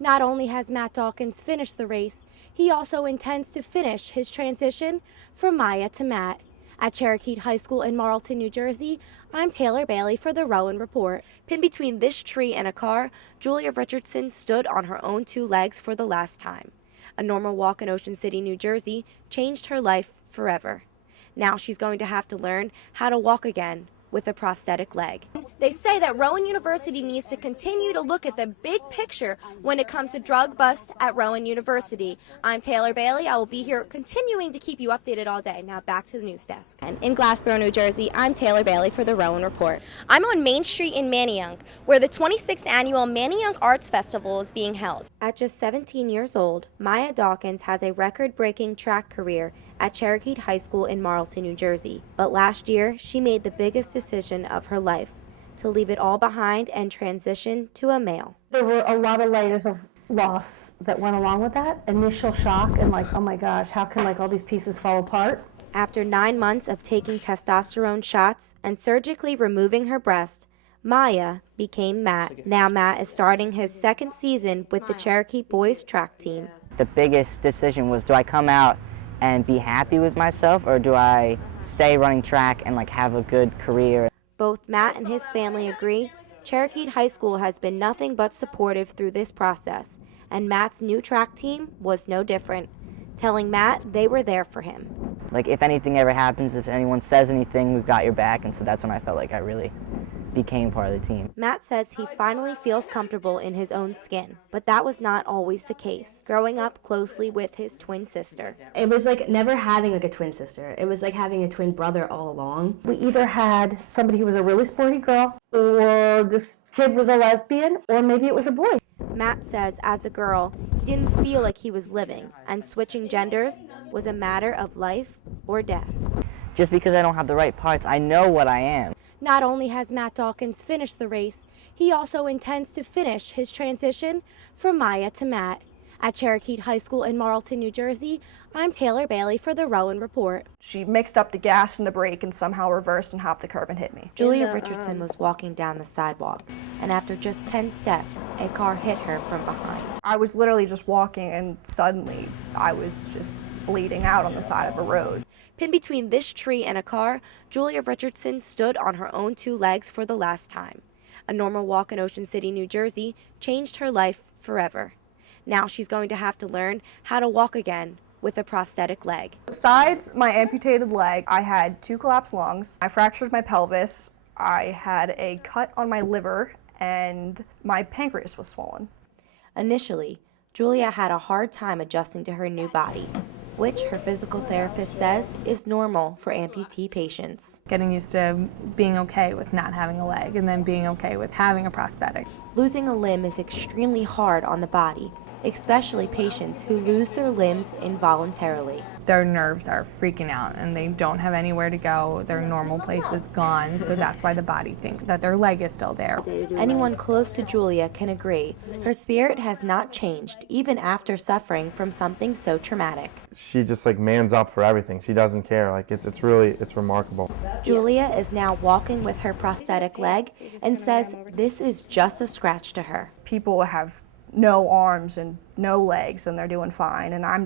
Not only has Matt Dawkins finished the race, he also intends to finish his transition from Maya to Matt. At Cherokee High School in Marlton, New Jersey, I'm Taylor Bailey for the Rowan Report. Pinned between this tree and a car, Julia Richardson stood on her own two legs for the last time. A normal walk in Ocean City, New Jersey, changed her life forever. Now she's going to have to learn how to walk again with a prosthetic leg. They say that Rowan University needs to continue to look at the big picture when it comes to drug bust at Rowan University. I'm Taylor Bailey. I will be here continuing to keep you updated all day. Now back to the news desk. And in Glassboro, New Jersey, I'm Taylor Bailey for the Rowan Report. I'm on Main Street in Manayunk, where the 26th annual Manayunk Arts Festival is being held. At just 17 years old, Maya Dawkins has a record-breaking track career at Cherokee High School in Marlton, New Jersey. But last year, she made the biggest decision of her life, to leave it all behind and transition to a male. There were a lot of layers of loss that went along with that. Initial shock and oh my gosh, how can all these pieces fall apart? After 9 months of taking testosterone shots and surgically removing her breast, Maya became Matt. Now Matt is starting his second season with the Cherokee boys track team. The biggest decision was, do I come out and be happy with myself, or do I stay running track and have a good career? Both Matt and his family agree Cherokee High School has been nothing but supportive through this process, and Matt's new track team was no different, telling Matt they were there for him. If anything ever happens, if anyone says anything, we've got your back, and so that's when I felt like I really became part of the team. Matt says he finally feels comfortable in his own skin, but that was not always the case. Growing up closely with his twin sister. It was never having a twin sister. It was like having a twin brother all along. We either had somebody who was a really sporty girl, or this kid was a lesbian, or maybe it was a boy. Matt says as a girl, he didn't feel like he was living, and switching genders was a matter of life or death. Just because I don't have the right parts, I know what I am. Not only has Matt Dawkins finished the race, he also intends to finish his transition from Maya to Matt. At Cherokee High School in Marlton, New Jersey, I'm Taylor Bailey for the Rowan Report. She mixed up the gas and the brake and somehow reversed and hopped the curb and hit me. Julia Richardson was walking down the sidewalk, and after just 10 steps, a car hit her from behind. I was literally just walking, and suddenly I was just bleeding out on the side of a road. Pinned between this tree and a car, Julia Richardson stood on her own two legs for the last time. A normal walk in Ocean City, New Jersey, changed her life forever. Now she's going to have to learn how to walk again with a prosthetic leg. Besides my amputated leg, I had 2 collapsed lungs, I fractured my pelvis, I had a cut on my liver, and my pancreas was swollen. Initially, Julia had a hard time adjusting to her new body, which her physical therapist says is normal for amputee patients. Getting used to being okay with not having a leg and then being okay with having a prosthetic. Losing a limb is extremely hard on the body, especially patients who lose their limbs involuntarily. Their nerves are freaking out and they don't have anywhere to go. Their normal place is gone, so that's why the body thinks that their leg is still there. Anyone close to Julia can agree. Her spirit has not changed, even after suffering from something so traumatic. She just mans up for everything. She doesn't care. It's remarkable. Julia is now walking with her prosthetic leg and says this is just a scratch to her. People have no arms and no legs, and they're doing fine, and I'm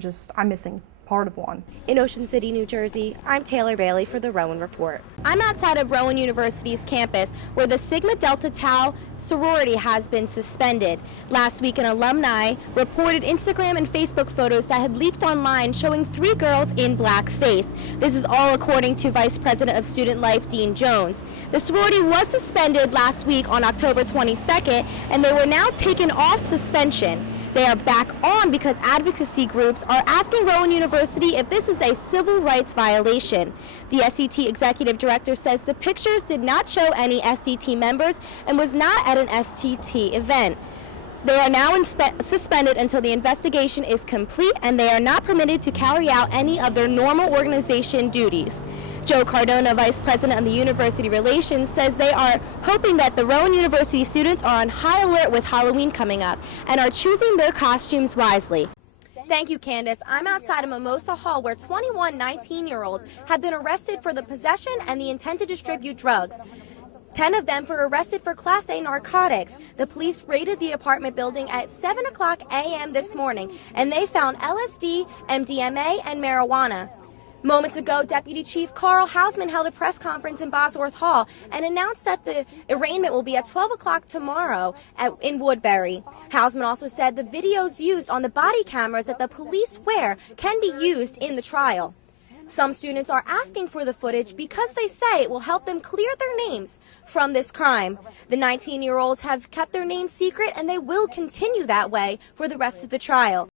missing part of one. In Ocean City, New Jersey, I'm Taylor Bailey for the Rowan Report. I'm outside of Rowan University's campus, where the Sigma Delta Tau sorority has been suspended. Last week, an alumni reported Instagram and Facebook photos that had leaked online showing 3 girls in blackface. This is all according to Vice President of Student Life, Dean Jones. The sorority was suspended last week on October 22nd, and they were now taken off suspension. They are back on because advocacy groups are asking Rowan University if this is a civil rights violation. The SET executive director says the pictures did not show any SET members and was not at an STT event. They are now suspended until the investigation is complete, and they are not permitted to carry out any of their normal organization duties. Joe Cardona, Vice President of the University Relations, says they are hoping that the Rowan University students are on high alert with Halloween coming up and are choosing their costumes wisely. Thank you, Candace. I'm outside of Mimosa Hall, where 21 19-year-olds have been arrested for the possession and the intent to distribute drugs. 10 of them were arrested for Class A narcotics. The police raided the apartment building at 7 o'clock a.m. this morning, and they found LSD, MDMA, and marijuana. Moments ago, Deputy Chief Carl Hausman held a press conference in Bosworth Hall and announced that the arraignment will be at 12 o'clock tomorrow in Woodbury. Hausman also said the videos used on the body cameras that the police wear can be used in the trial. Some students are asking for the footage because they say it will help them clear their names from this crime. The 19-year-olds have kept their names secret, and they will continue that way for the rest of the trial.